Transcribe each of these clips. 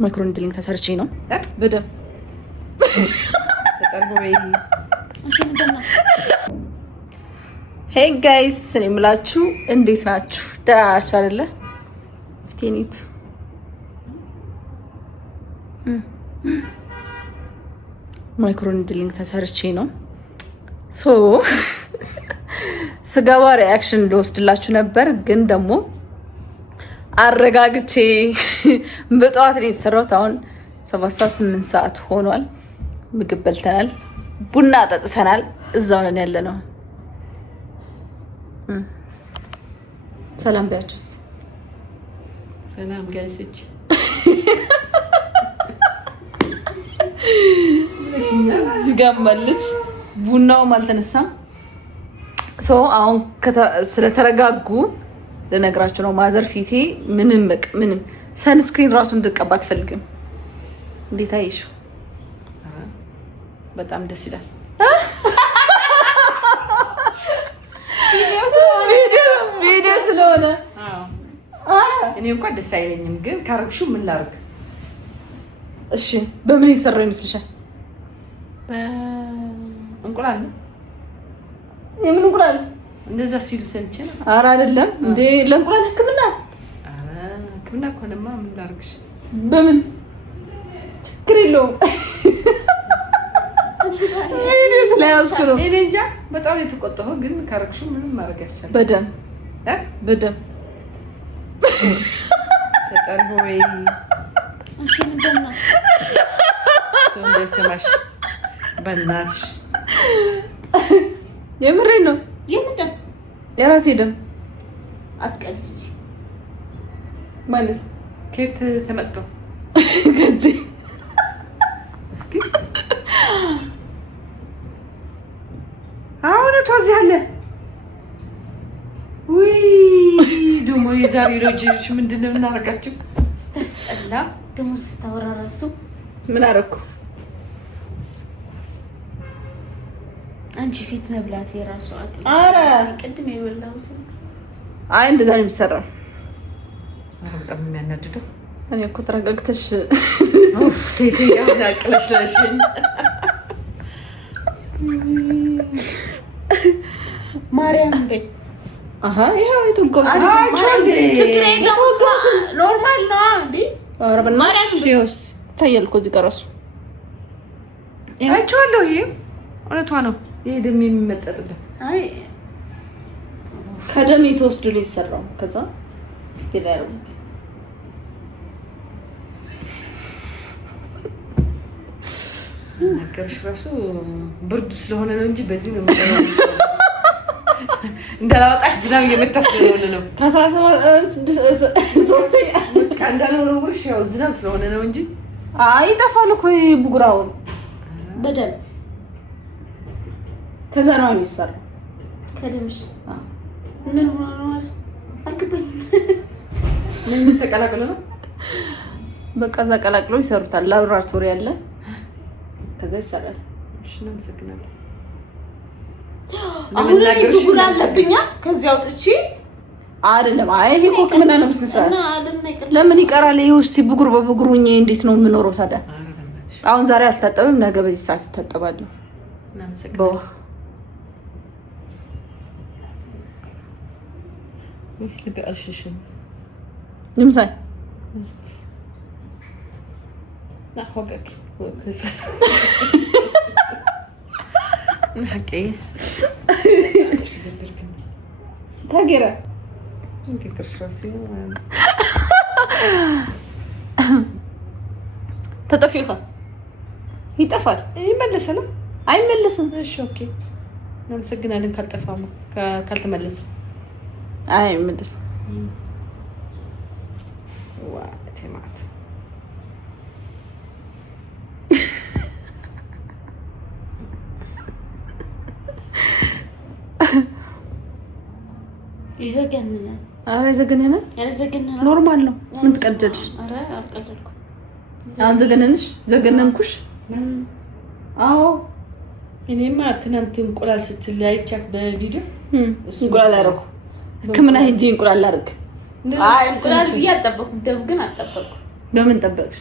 ማይክሮን ድሊንግ ተሰርቼ ነው በደም ሄይ ጋይስ ስለምላችሁ እንዴት ናችሁ? ደህና ናችሁ አይደለ? ፍቴኒት ማይክሮን ድሊንግ ተሰርቼ ነው ስገባ ሪአክሽን ልወስድላችሁ ነበር፣ ግን ደግሞ አረጋግቼ በጠዋት ነው የተሰራሁት። አሁን 7:08 ሰዓት ሆኗል። ምግብ በልተናል፣ ቡና ጠጥተናል። እዛው ነን ያለነው። ሰላም ቢያችሁ። ሰላም ጋይሶች። እዚህ ጋር ማለች ቡናውም አልተነሳም። አሁን ስለተረጋጉ ልነግራችሁ ነው። ማዘር ፊቴ ምንም ሰንስክሪን ራሱ እንድቀባ አትፈልግም። እንዴት አይሹ? በጣም ደስ ይላል። ቪዲዮ ስለሆነ እኔ እንኳን ደስ አይለኝም፣ ግን ካረግሽው ምን ላድርግ? እሺ በምን ይሰራው ይመስልሻል? እንቁላል ነው። የምን እንቁላል? እንደዛ ሲሉ ሰምቼ ነው። ኧረ አይደለም እንዴ፣ ለእንቁላል ሕክምና። ሕክምና ከሆነማ ምን ላድርግሽ? በምን ችግር የለውም። ቪዲዮ ስለያዝኩ ነው። እኔ እንጃ በጣም የተቆጣሁ፣ ግን ካረግሽው ምንም ማድረግ ያስችላል። በደም ተጠርቦ ወይ አንቺ ምንድን ነው እንደሰማሽ? በእናትሽ የምሬ ነው። የምንድን የራሴ ደም አትቀልጂ ማለት ከየት ተመጣው? ገጂ እስኪ አሁን እዚህ አለ። ውይ ደግሞ የዛሬ ልጅሽ ምንድን ነው የምናደርጋቸው? ስታስጠላ ደግሞ ስታወራ እራሱ ምን አደረኩ? አንቺ ፊት መብላት የራሱ አጥቂ። ኧረ ቅድም የበላሁት አይ እንደዛ ነው የሚሰራው። በጣም የሚያናድደው። እኔ እኮ ተረጋግተሽ ቴቴ ያቅለሽለሽ ማርያም በይ። ይሄው የተጎዳ ችግር የለውም። ኖርማል ነው እንዴ? ኧረ በእናትሽ ይኸውስ ይታያል እኮ እዚህ ጋር እራሱ አይቼዋለሁ። ይሄ እውነቷ ነው። ይሄ ደም የሚመጠጥበት አይ ከደም የተወስዶ ነው የተሰራው። ከዛ ፊት ላይ ያለው ነገርሽ ራሱ ብርድ ስለሆነ ነው እንጂ በዚህ ነው የምጠራው። እንዳላወጣሽ ዝናብ እየመታሽ ስለሆነ ነው። 17 እንዳልወረወርሽ ያው ዝናብ ስለሆነ ነው እንጂ ይጠፋል እኮ ይሄ ቡግራውን በደም ከዛ ነው የሚሰራው። ከደምሽ ምን ሆኖ አልገባኝም። ምን ተቀላቅሎ ነው? በቃ እዛ ቀላቅሎ ይሰሩታል። ላብራቶሪ አለ፣ ከዛ ይሰራል። እሺ ነው መስግናለሁ። አሁን ላይ ቡግር አለብኛ ከዚህ አውጥቼ አይደለም። አይ ይሄ እኮ ሕክምና ነው መስነሳት። ለምን ይቀራል? ይሄ ውስጥ ቡግር በቡግሩኝ እንዴት ነው የምኖረው ታዲያ? አሁን ዛሬ አልታጠብም፣ ነገ በዚህ ሰዓት ይታጠባለሁ። በውሃ ልብአልሽሽን ይምሳይ ናሆበክ نحكي ايه تاجرة انت كرشاسي تطفيخة يطفال يملسنا አይመለስም። እሺ ኦኬ ነው መስግናለን። ካልጠፋማ ካልተመለሰ አይመለስም። ዋቴማት ይዘገንናል። ኧረ ይዘገንናል። ያዘገንናል። ኖርማል ነው። ምን ትቀደድሽ? ኧረ አልቀደድኩም። አሁን ዘገነንሽ? ዘገነንኩሽ? አዎ እኔማ ትናንት እንቁላል ስትለያይቻት በቪዲዮ እንቁላል አደረኩ። ሕክምና ሂጂ እንቁላል አደረግ። አይ እንቁላል ብዬ አልጠበኩም። ደም ግን አልጠበኩም። በምን ጠበቅሽ?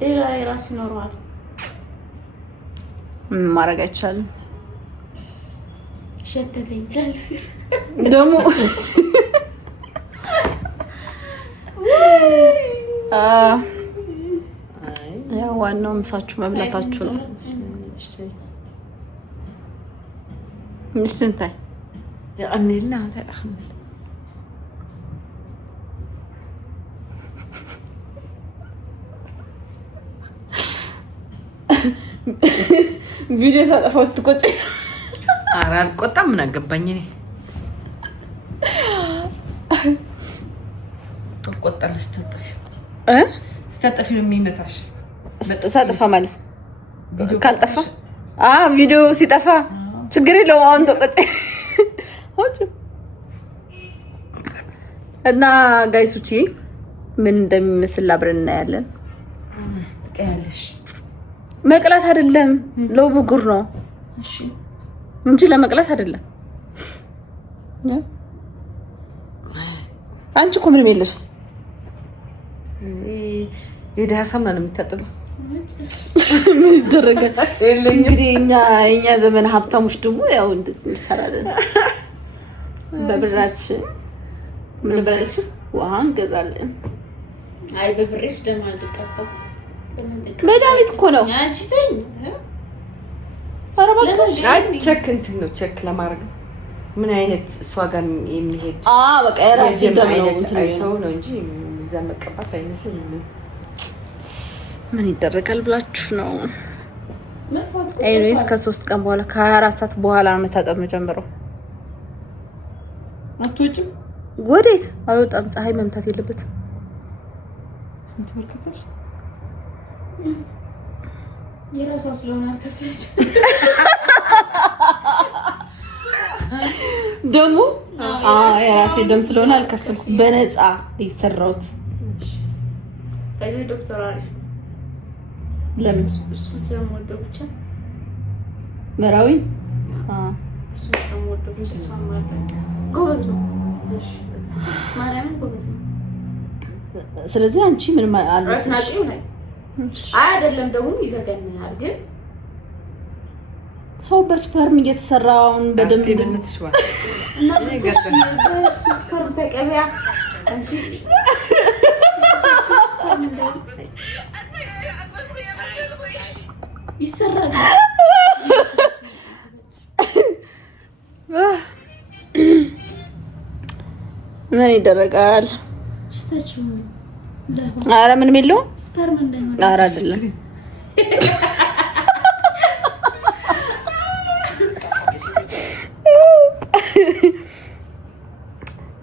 ሌላ የራስ ይኖረዋል። ማድረግ አይቻልም። ሸተተኝ ትላለህ ደግሞ ያው ዋናው ምሳችሁ መብላታችሁ ነው። ንስንታይ ያአንልና ተአኸም ቪዲዮ ሳጠፋው ትቆጭ? ኧረ አልቆጣም። ምን አገባኝ እኔ ቆጣል። ስታጠፊ ነው የሚመታሽ። ሳጠፋ ማለት ካልጠፋ ቪዲዮ ሲጠፋ ችግር የለውም። አሁን ተቆጭ እና ጋይሱቺ ምን እንደሚመስል አብረን እናያለን። ትቀያለሽ። መቅላት አይደለም ለብጉር ነው እንጂ ለመቅላት አይደለም። አንቺ እኮ ምንም የለሽ። የደሃ ሳሙና ነው የምታጥበው። ምን ይደረጋል እንግዲህ የኛ ዘመን ሀብታሞች ደግሞ ያው እንደዚህ እንሰራለን። በብራችን ምን በለሽ ውሃ እንገዛለን። አይ በብሬስ ደም አልተቀባ መድኃኒት እኮ ነው። አንቺ ተኝ ቸክ እንትን ነው ቸክ ለማድረግ ምን አይነት እሷ ጋር የሚሄድ በቃ የራሴ ደም ነው አይተው ነው እንጂ እዛ መቀባት አይመስልም። ምን ይደረጋል ብላችሁ ነው። ኤኒዌይስ ከ3 ቀን በኋላ ከ24 ሰዓት በኋላ ነው መታጠብ የምጀምረው። አትወጪም? ወዴት አልወጣም። ፀሐይ መምታት የለበትም። እንትመርከተሽ የራሷ ስለሆነ አልከፈለች ደግሞ የራሴ ደም ስለሆነ አልከፈልኩም። በነፃ የተሰራሁት ዶክተር አሪፍ ለምን እሱ ስለምወደው ብቻ መራዊ እሱ ስለምወደው ብቻ ሰማለ። ጎበዝ ነው ማርያምን ጎበዝ ነው። ስለዚህ አንቺ ምንም አልመስልሽም ነው አይደለም። ደግሞ ይዘገናል። ግን ሰው በስፐርም እየተሰራውን በደንብ ይበዝትሽ ማለት እና በሱ ስፐርም ተቀበያ አንቺ ይሰራል። ምን ይደረጋል? ሽታችሁ ኧረ ምንም የለውም። ስፐርም እንዳይሆን ኧረ አይደለም።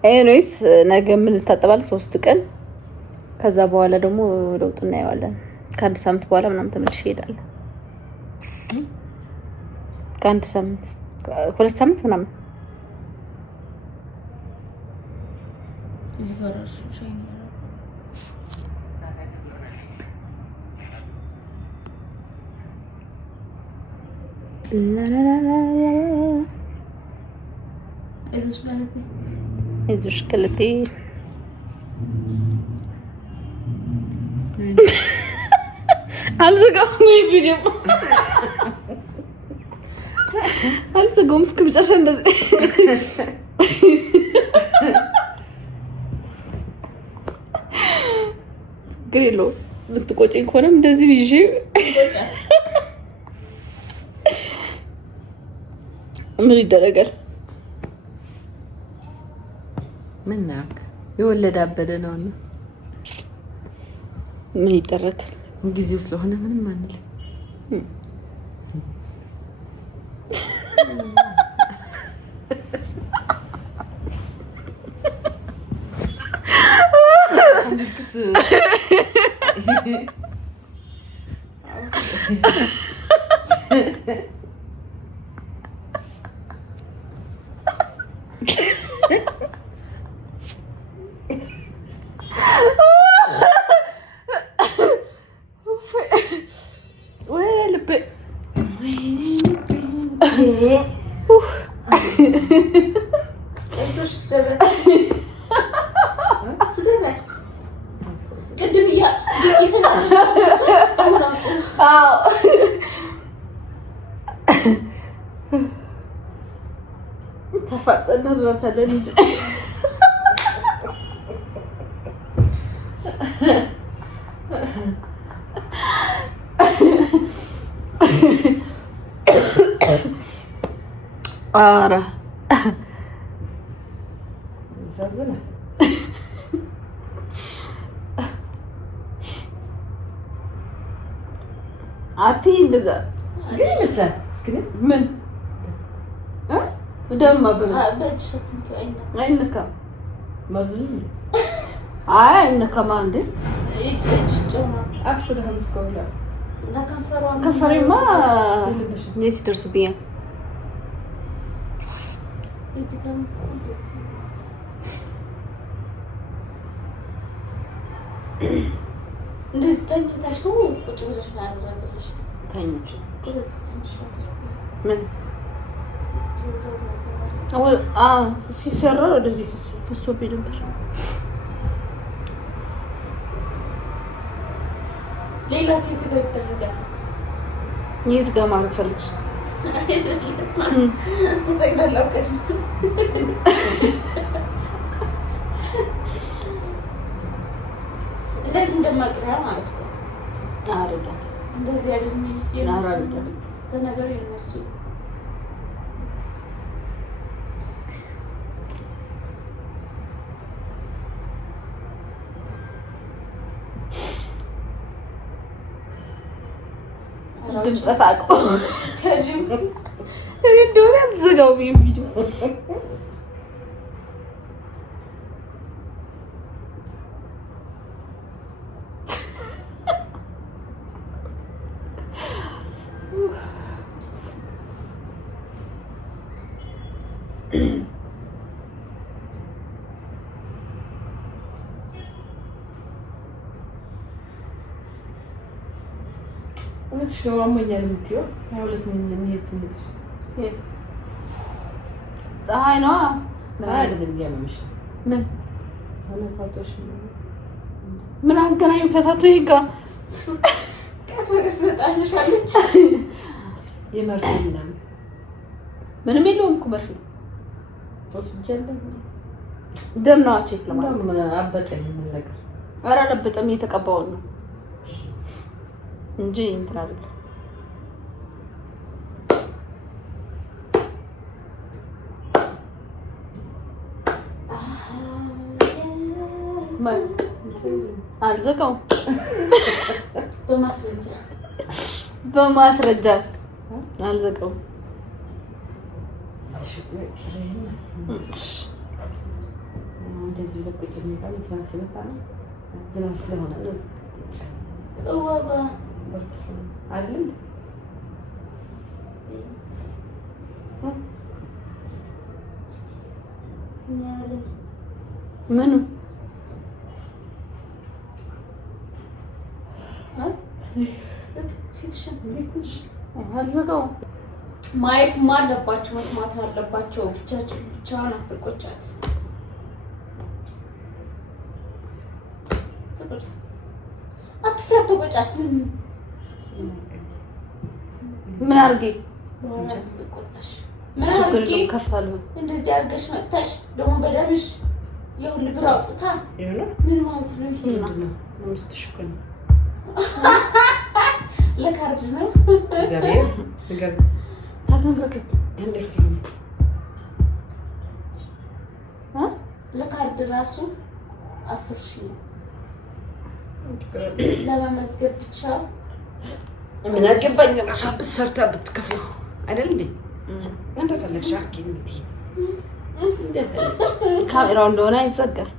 ኤኒዌይስ ነገ ምን እንታጠባለን 3 ቀን። ከዛ በኋላ ደግሞ ለውጥ እናየዋለን። ከአንድ ሳምንት በኋላ ምናምን ተመልሼ እሄዳለሁ። ከአንድ ሳምንት 2 ሳምንት ምናምን እዚህ ጋር እሱ ሻይ አይዞሽ ቀለቴ አልዘጋውም። ቪዲዮ አልዘጋውም እስከ መጨረሻ እንደዚህ ችግር የለውም። ልትቆጪኝ ከሆነም እንደዚህ ይዤ ምን ይደረጋል? ምን ነው የወለደ አበደ ነውና ምን ይደረጋል? ጊዜው ስለሆነ ምንም አንልም። ተፋጠን እንረታለን እንጂ ኧረ ያሳዝናል። አትይ እንደዛ ግን ይመስላል። እስኪ ምን ደማ አይነካም። አይ አይነካም። አንዴ ከንፈሬማ የት ይደርስብኛል? እንደዚህ ተኝተሽ ነው ቁጭ ብለሽ ነው ያደረገልሽ? ተኝቼ ምን ሲሰራ ወደዚህ ፈሶብኝ ነበር። ሌላ ሴት ጋር ይደረጋል። የት ጋር ማድረግ ፈልግሽ? ተጠቅላላ እውቀት እንደዚህ እንደማቅሪያ ማለት ነው አይደለም። እንደዚህ ያለኝ በነገሩ የነሱ ድምፅ ታውቁ እኔ እንደሆነ አትዘጋውም ቪዲዮ شو አሞኛል የምትይው? ሁለት ምን እንሄድ ስንልሽ ፀሐይ ነው አይደለም ያመሽ ምን ታቶሽ ምን አገናኙ ከታቶ ይጋ ቀስ በቀስ ታሽሻለች። የመርፌ ምንም የለውም እኮ መርፌ ወስጀለ ደም ነው ቼክ ለማለት አበጠኝ ምን ነገር ኧረ አልበጠም የተቀባው ነው እንጂ እንትን አይደለም። አልዘጋውም በማስረጃ አልዘጋውም። እንደዚህ ለቁጭ የሚባል እንስሳት ስለሆነ ዝናብ ስለሆነ አይደል? ምኑ አልዘጋውም። ማየትም አለባቸው መስማት አለባቸው። ብቻዋን አትቆጫት። አትፍራት፣ ተቆጫት። ምን አድርጌ ተቆጣሽ? ምን አድርጌ ከፍታለሁ። እንደዚህ አድርገሽ መጥተሽ ደግሞ በደምሽ የሁሉ ብር አውጥታ ምን ማለት ነው? ይሄ ነው ምስትሽኩን ለካርድ ነው እግዚአብሔር ነገር ታንበረከ ለካርድ ራሱ 10,000 ነው ለመመዝገብ ብቻ። ምን አገባኝ ራሷ ሰርታ ብትከፍለው አይደል እንዴ? አንተ ፈለግሽ አኪን እንዴ? ካሜራው እንደሆነ አይዘጋም።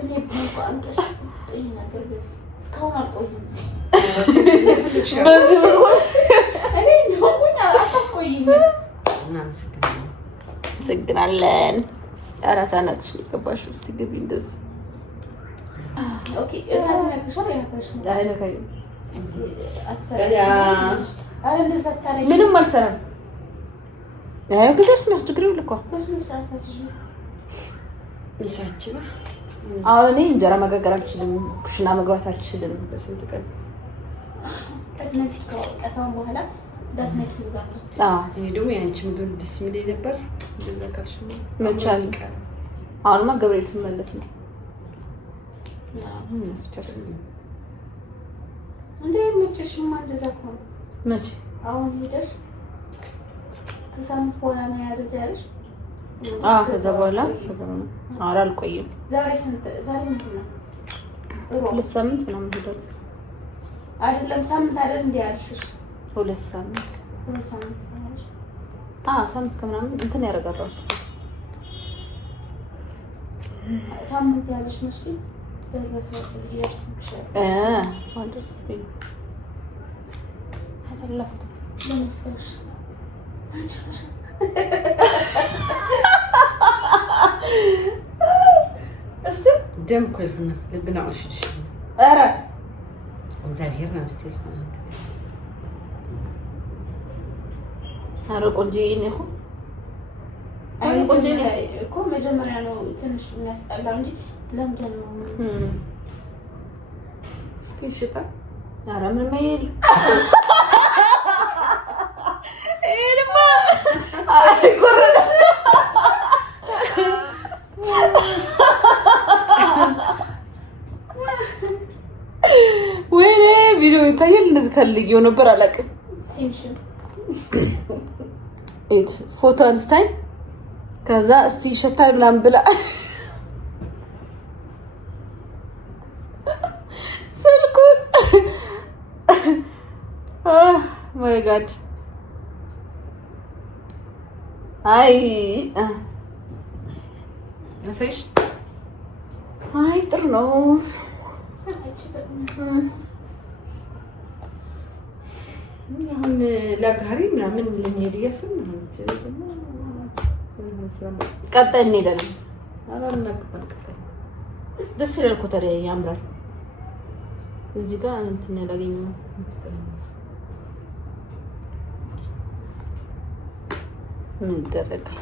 እኔ አንተሽ እይ ነገር በስ እስካሁን አልቆይም። በዚህ እኔ ነው አታስቆይኝ። እናመሰግናለን። ኧረ ተነጥሽ ይገባሽ። እስቲ ግቢ እንደዚህ ኦኬ። እሳት ነከሻል አይነካሽም? አይነካኝም። አትሰራም። አረ እንደዛ ታረጊ። ምንም አልሰራም። ግዛት ነው ችግር ይልኳ በስነ ስርዓት አስይዙ ሚሳችን አሁን እኔ እንጀራ መጋገር አልችልም፣ ኩሽና መግባት አልችልም። በስንት ቀን ከነፊ ከወጣታው በኋላ ዳትነት ይባላል። እኔ ደግሞ ያንቺ ምግብ ደስ የሚለኝ ነበር። እንደዛ ካልሽ መቻል አሁንማ ገብርኤል ሲመለስ ነው። እንዴ መቼሽማ እንደዛ እኮ መቼ አሁን ሄደሽ ከሳምንት በኋላ ነው ያደረጋሽ? ከዛ በኋላ ኧረ አልቆይም። ዛሬ ምንድን ነው? ሁለት ሳምንት ምናምን ሄዷል። አይደለም ሳምንት አይደል እንዴ ያልሽስ? ሁለት ሳምንት ሳምንት ከምናምን እንትን ያደርጋል እራሱ ሳምንት ያለሽ መስሎኝ ደረሰ ይደርስብሻል። አልደረሰብኝም። አተላፍት ለምስፈሽ እስቲ ደም ኮልኩና ልብና ወሽሽ ኧረ እግዚአብሔር ነው እስቲ ኧረ ቆንጆዬ ነሽ እኮ መጀመሪያ ነው ትንሽ የሚያስጠላው እንጂ ለምንድን ነው እስኪ ሽታ ኧረ ምንም አይልም። ይሄንማ አይቆረጥ ወይኔ ቪዲዮ ይታያል። እንደዚህ ከልዬው ነበር አላውቅም። እት ፎቶ አንስታኝ ከዛ እስቲ ሸታል ምናምን ብላ ስልኩን ማይ ጋድ አይ ነሰሽ ጥሩ ነው። አሁን ለጋሪ ምናምን ልንሄድ እያሰብን ነው። ቀጣይ እንሄዳለን። አላናግባን ቀጣይ ደስ ይላል እኮ ታዲያ ያምራል። እዚህ ጋር እንትን ያላገኘው ምን ይደረጋል?